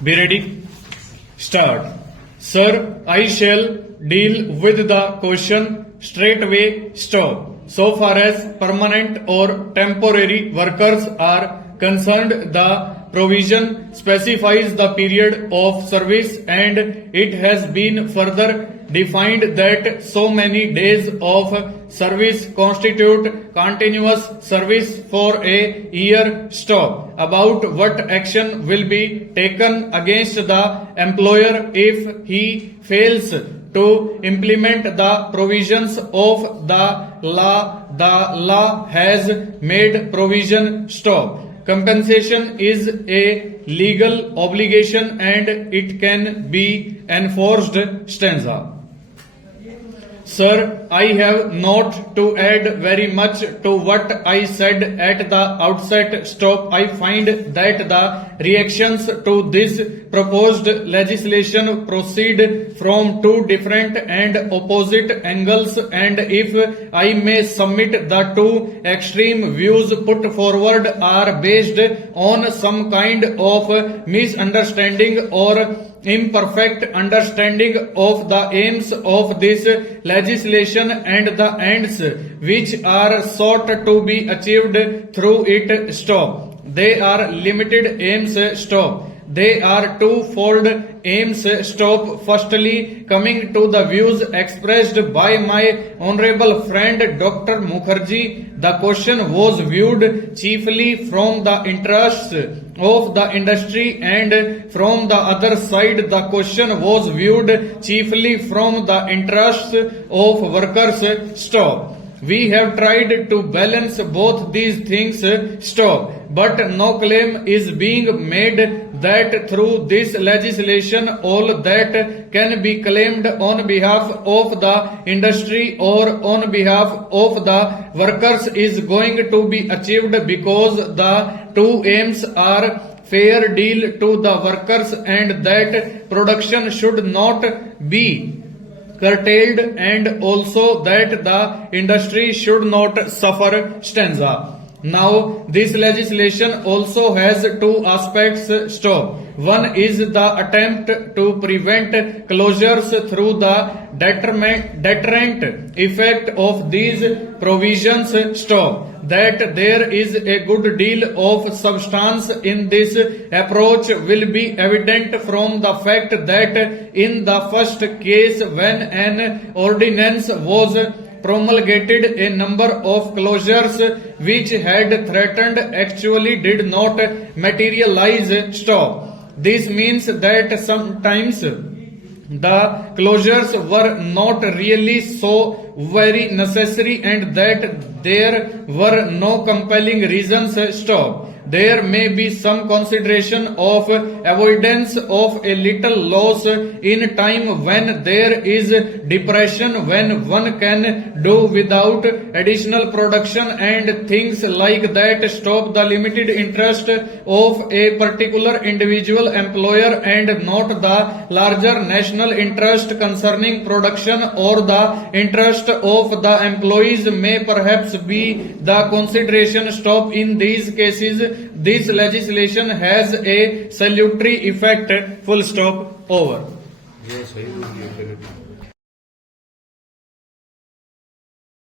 Be ready. Start. Sir, I shall deal with the question straightway. Stop. So far as permanent or temporary workers are concerned, the provision specifies the period of service, and it has been further defined that so many days of service constitute continuous service for a year. Stop. About what action will be taken against the employer if he fails to implement the provisions of the law. The law has made provision. Stop. Compensation is a legal obligation and it can be enforced. Stanza. Sir, I have not to add very much to what I said at the outset. Stop. I find that the reactions to this proposed legislation proceed from two different and opposite angles, and if I may submit, the two extreme views put forward are based on some kind of misunderstanding or imperfect understanding of the aims of this legislation and the ends which are sought to be achieved through it. Stop. They are limited aims. Stop. They are twofold aims. Stop. Firstly, coming to the views expressed by my honorable friend Dr. Mukherjee, the question was viewed chiefly from the interests of the industry, and from the other side the question was viewed chiefly from the interests of workers. Stop. We have tried to balance both these things. Stop. But no claim is being made that through this legislation all that can be claimed on behalf of the industry or on behalf of the workers is going to be achieved, because the two aims are fair deal to the workers and that production should not be curtailed, and also that the industry should not suffer. Stanza. Now, this legislation also has two aspects. Stop. One is the attempt to prevent closures through the deterrent effect of these provisions. Stop. That there is a good deal of substance in this approach will be evident from the fact that in the first case, when an ordinance was promulgated, a number of closures which had threatened actually did not materialize. Stop. This means that sometimes the closures were not really so very necessary and that there were no compelling reasons. Stop. There may be some consideration of avoidance of a little loss in time when there is depression, when one can do without additional production and things like that. Stop. The limited interest of a particular individual employer and not the larger national interest concerning production or the interest of the employees may perhaps be the consideration. Stop. In these cases, this legislation has a salutary effect. Full stop. Over. ये सही